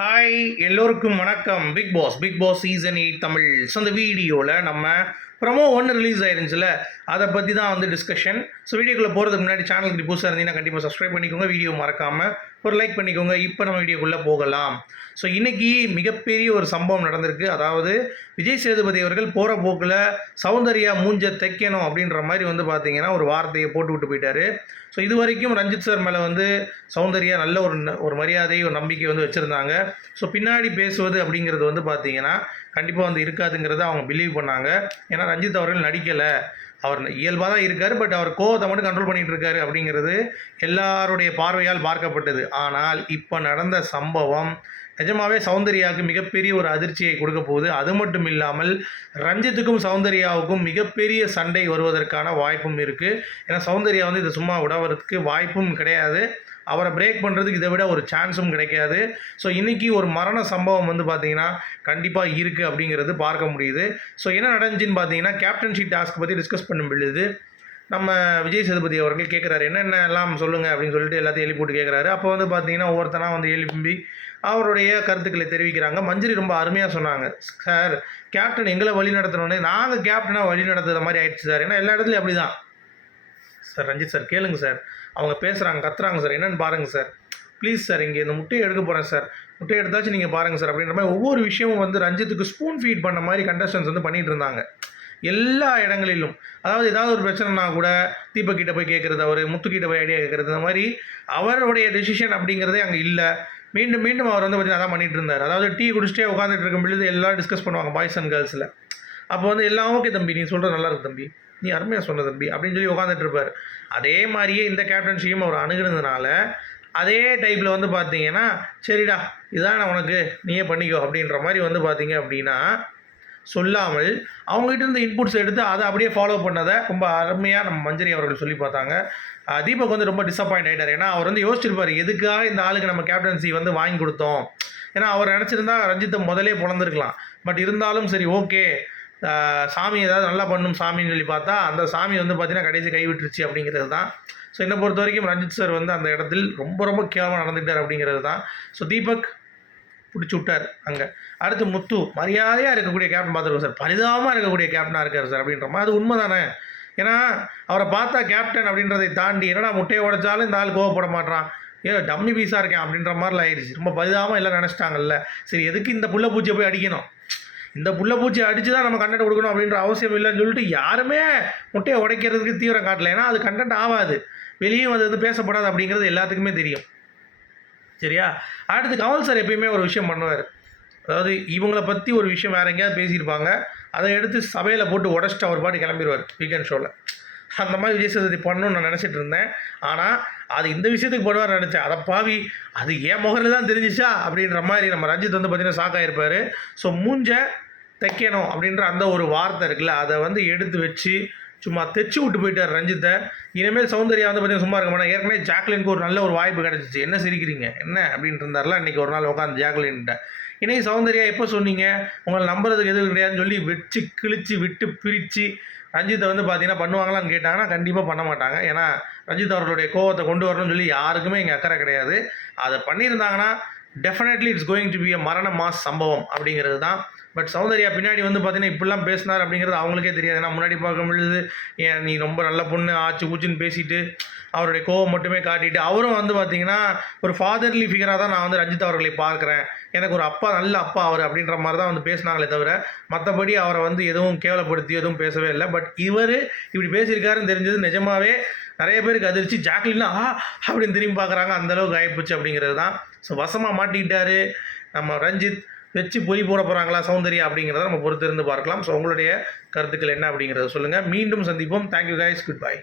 Hi எல்லோருக்கும் வணக்கம். Bigg Boss Bigg Boss season eight Tamil. So அந்த வீடியோவில் நம்ம ப்ரொமோ ஒன்று ரிலீஸ் ஆயிருந்துச்சுல அதை பற்றி தான் வந்து டிஸ்கஷன் ஸோ வீடியோக்குள்ளே போகிறதுக்கு முன்னாடி சேனலுக்கு புதுசாக இருந்தீங்கன்னா கண்டிப்பாக சப்ஸ்கிரைப் பண்ணிக்கோங்க. வீடியோ மறக்காமல் ஒரு லைக் பண்ணிக்கோங்க. இப்போ நம்ம வீடியோக்குள்ளே போகலாம். ஸோ இன்றைக்கி மிகப்பெரிய ஒரு சம்பவம் நடந்திருக்கு. அதாவது விஜய் சேதுபதி அவர்கள் போகிற போக்கில் சௌந்தர்யா மூஞ்ச தைக்கணும் அப்படின்ற மாதிரி வந்து பார்த்தீங்கன்னா ஒரு வார்த்தையை போட்டு விட்டு போயிட்டார். ஸோ இது வரைக்கும் ரஞ்சித் சார் மேலே வந்து சௌந்தர்யா நல்ல ஒரு ந- ஒரு மரியாதை ஒரு நம்பிக்கை வந்து வச்சுருந்தாங்க. ஸோ பின்னாடி பேசுவது அப்படிங்கிறது வந்து பார்த்திங்கன்னா கண்டிப்பாக வந்து இருக்காதுங்கிறத அவங்க பிலீவ் பண்ணாங்க. ஏன்னா ரஞ்சித் அவர்கள் நடிக்கலை. அவர் இயல்பாக தான் இருக்கார் பட் அவர் கோவத்தை மட்டும் கண்ட்ரோல் பண்ணிகிட்டு இருக்காரு அப்படிங்கிறது எல்லாருடைய பார்வையால் பார்க்கப்பட்டது. ஆனால் இப்போ நடந்த சம்பவம் நிஜமாவே சௌந்தர்யாவுக்கு மிகப்பெரிய ஒரு அதிர்ச்சியை கொடுக்க போகுது. அது மட்டும் இல்லாமல் ரஞ்சித்துக்கும் சௌந்தர்யாவுக்கும் மிகப்பெரிய சண்டை வருவதற்கான வாய்ப்பும் இருக்குது ஏன்னா சௌந்தர்யா வந்து இதை சும்மா விடவதற்கு வாய்ப்பும் கிடையாது. அவரை பிரேக் பண்ணுறதுக்கு இதை விட ஒரு சான்ஸும் கிடைக்காது. ஸோ இன்றைக்கி ஒரு மரண சம்பவம் வந்து பார்த்தீங்கன்னா கண்டிப்பாக இருக்குது அப்படிங்கிறது பார்க்க முடியுது. ஸோ என்ன நடந்துச்சுன்னு பார்த்தீங்கன்னா கேப்டன்ஷி டாஸ்க் பற்றி டிஸ்கஸ் பண்ணும் பொழுது நம்ம விஜய் சேதுபதி அவர்கள் கேட்குறாரு என்னென்ன எல்லாம் சொல்லுங்கள் அப்படின்னு சொல்லிட்டு எல்லாத்தையும் எழுப்பி போட்டு கேட்குறாரு அப்போ வந்து பார்த்தீங்கன்னா ஒவ்வொருத்தனா வந்து எழுப்பி அவருடைய கருத்துக்களை தெரிவிக்கிறாங்க. மஞ்சரி ரொம்ப அருமையாக சொன்னாங்க சார் கேப்டன் எங்களை வழி நடத்தினோடனே நாங்கள் கேப்டனாக வழி நடத்துகிற மாதிரி ஆயிடுச்சு சார். ஏன்னா எல்லா இடத்துலையும் அப்படி தான் சார் ரஞ்சித் சார் கேளுங்க சார். அவங்க பேசுகிறாங்க கத்துறாங்க சார். என்னன்னு பாருங்கள் சார். ப்ளீஸ் சார் இங்கே இந்த முட்டையை எடுக்க போகிறேன் சார். முட்டையை எடுத்தாச்சும் நீங்கள் பாருங்கள் சார். அப்படின்ற மாதிரி ஒவ்வொரு விஷயமும் வந்து ரஞ்சித்துக்கு ஸ்பூன் ஃபீட் பண்ண மாதிரி கண்டஸ்டன்ஸ் வந்து பண்ணிட்டு இருந்தாங்க. எல்லா இடங்களிலும். அதாவது ஏதாவது ஒரு பிரச்சனைனா கூட தீபக்கிட்ட போய் கேட்குறது அவர் முத்துக்கிட்ட போய் ஐடியா கேட்குறது இந்த மாதிரி அவருடைய டெசிஷன் அப்படிங்கிறதே அங்கே இல்லை. மீண்டும் மீண்டும் அவர் வந்து பார்த்திங்கன்னா அதான் இருந்தார். அதாவது டீ குடிச்சிட்டே உட்காந்துட்டு இருக்கும் பொழுது எல்லாம் டிஸ்கஸ் பண்ணுவாங்க பாய்ஸ் அண்ட் கேர்ள்ஸில் அப்போ வந்து எல்லாம் ஓகே தம்பி நீ சொல்கிறது நல்லா இருக்கு தம்பி. நீ அருமையாக சொன்ன தம்பி அப்படின்னு சொல்லி உட்காந்துட்டு இருப்பார். அதே மாதிரியே இந்த கேப்டன்ஷியும் அவர் அணுகுனதுனால அதே டைப்பில் வந்து பார்த்தீங்கன்னா சரிடா இதான் உனக்கு நீயே பண்ணிக்கோ அப்படின்ற மாதிரி வந்து பார்த்தீங்க அப்படின்னா சொல்லாமல் அவங்ககிட்ட இருந்து இன்புட்ஸ் எடுத்து அதை அப்படியே ஃபாலோ பண்ணதை ரொம்ப அருமையாக நம்ம மஞ்சரி அவர்கள் சொல்லி பார்த்தாங்க. தீபக் வந்து ரொம்ப டிசப்பாயிண்ட் ஆகிட்டார் ஏன்னா அவர் வந்து யோசிச்சிருப்பார் எதுக்காக இந்த ஆளுக்கு நம்ம கேப்டன்சி வந்து வாங்கி கொடுத்தோம்? ஏன்னா அவர் நினச்சிருந்தா ரஞ்சித்தை முதலே பிறந்திருக்கலாம் பட் இருந்தாலும் சரி ஓகே சாமி ஏதாவது நல்லா பண்ணும் சாமின்னு சொல்லி பார்த்தா அந்த சாமி வந்து பார்த்தீங்கன்னா கடைசி கைவிட்டுருச்சு அப்படிங்கிறது தான். ஸோ என்னை பொறுத்த வரைக்கும் ரஞ்சித் சார் வந்து அந்த இடத்தில் ரொம்ப ரொம்ப கேவலமாக நடந்துக்கிட்டார் அப்படிங்கிறது தான். ஸோ தீபக் பிடிச்சி விட்டார் அங்கே. அடுத்து முத்து மரியாதையாக இருக்கக்கூடிய கேப்டன் பார்த்துருக்கோம் சார் பரிதாபமாக இருக்கக்கூடிய கேப்டனாக இருக்கார் சார் அப்படின்ற மாதிரி. அது உண்மை தானே ஏன்னா அவரை பார்த்தா கேப்டன் அப்படின்றதை தாண்டி என்னடா முட்டையை உடைச்சாலும் இந்த ஆள் கோவப்பட மாட்டான் ஏன் டம்மி பீஸாக இருக்கேன் அப்படின்ற மாதிரிலாம் ஆயிடுச்சு. ரொம்ப பரிதாபமாக எல்லாம் நினச்சிட்டாங்கல்ல. சரி எதுக்கு இந்த புள்ள பூச்சியை போய் அடிக்கணும்? இந்த புள்ள பூச்சி அடித்து தான் நம்ம கண்டென்ட் கொடுக்கணும் அப்படின்ற அவசியம் இல்லைன்னு சொல்லிட்டு யாருமே முட்டையை உடைக்கிறதுக்கு தீவிரம் காட்டல. ஏன்னா அது கண்டென்ட் ஆகாது. வெளியும் அது வந்து பேசப்படாது அப்படிங்கிறது எல்லாத்துக்குமே தெரியும். சரியா? அடுத்து கமல் சார் எப்பயுமே ஒரு விஷயம் பண்ணுவார். அதாவது இவங்கள பற்றி ஒரு விஷயம் வேற எங்கேயாவது பேசியிருப்பாங்க. அதை எடுத்து சபையில் போட்டு உடச்சிட்டு அவர் பாட்டு கிளம்பிடுவார் வீக்கெண்ட் ஷோவில் அந்த மாதிரி விஜய் சேதுபதி பண்ணணும்னு நான் நினச்சிட்டு இருந்தேன். ஆனால் அது இந்த விஷயத்துக்கு பண்ணுவார் நினச்சேன். அதை பாவி அது ஏன் முகரில் தான் தெரிஞ்சிச்சா? அப்படின்ற மாதிரி நம்ம ரஞ்சித் வந்து பார்த்திங்கன்னா ஷாக் ஸோ மூஞ்ச தைக்கணும் அப்படின்ற அந்த ஒரு வார்த்தை இருக்குல்ல அதை வந்து எடுத்து வச்சு சும்மா தைச்சு விட்டு போயிட்டார் ரஞ்சித்தை. இனிமேல் சௌந்தர்யா வந்து பார்த்தீங்கன்னா சும்மா இருக்க மாட்டேன் ஏற்கனவே ஜாக்லினுக்கு ஒரு நல்ல ஒரு வாய்ப்பு கிடச்சிச்சு. என்ன சிரிக்கிறீங்க? என்ன? அப்படின்ட்டு இருந்தார்ல இன்றைக்கி ஒரு நாள் உட்காந்து ஜாக்லின்ட்ட. இன்றைக்கி சௌந்தர்யா எப்போ சொன்னீங்க? உங்களை நம்புறதுக்கு எதுவும் கிடையாதுன்னு சொல்லி வச்சு கிழிச்சு விட்டு பிரித்து ரஞ்சித்தை வந்து பார்த்தீங்கன்னா பண்ணுவாங்களான்னு கேட்டாங்கன்னா கண்டிப்பாக பண்ண மாட்டாங்க. ஏன்னா ரஞ்சித் அவர்களுடைய கோவத்தை கொண்டு வரணும்னு சொல்லி யாருக்குமே இங்கே அக்கறை கிடையாது. அதை பண்ணியிருந்தாங்கன்னா definitely it's going to be a மரண மாஸ் சம்பவம் அப்படிங்கிறது தான். பட் சௌந்தர்யா பின்னாடி வந்து பார்த்தீங்கன்னா இப்படிலாம் பேசினார் அப்படிங்கிறது அவங்களுக்கே தெரியாது. ஏன்னா முன்னாடி பார்க்க பொழுது ஏன் நீ ரொம்ப நல்ல பொண்ணு ஆச்சு ஊச்சின்னு பேசிட்டு அவருடைய கோவம் மட்டுமே காட்டிட்டு அவரும் வந்து பார்த்தீங்கன்னா ஒரு ஃபாதர்லி ஃபிகராக தான் நான் வந்து ரஞ்சித் அவர்களை பார்க்குறேன். எனக்கு ஒரு அப்பா நல்ல அப்பா அவர் அப்படின்ற மாதிரி தான் வந்து பேசினாங்களே தவிர மற்றபடி அவரை வந்து எதுவும் கேவலப்படுத்தி எதுவும் பேசவே இல்லை. பட் இவர் இப்படி பேசியிருக்காருன்னு தெரிஞ்சது நிஜமாவே நிறைய பேருக்கு அதிர்ச்சி. ஜாக்லின்னா ஆ அப்படின்னு திரும்பி பார்க்குறாங்க. அந்தளவுக்கு ஆயிப்போச்சு அப்படிங்கிறது தான். ஸோ வசமாக மாட்டிக்கிட்டாரு. நம்ம ரஞ்சித் வச்சு பொறி போட போகிறாங்களா சௌந்தர்யா அப்படிங்கிறத நம்ம பொறுத்திருந்து பார்க்கலாம். ஸோ உங்களுடைய கருத்துக்கள் என்ன அப்படிங்கிறத சொல்லுங்கள் மீண்டும் சந்திப்போம். Thank you guys good bye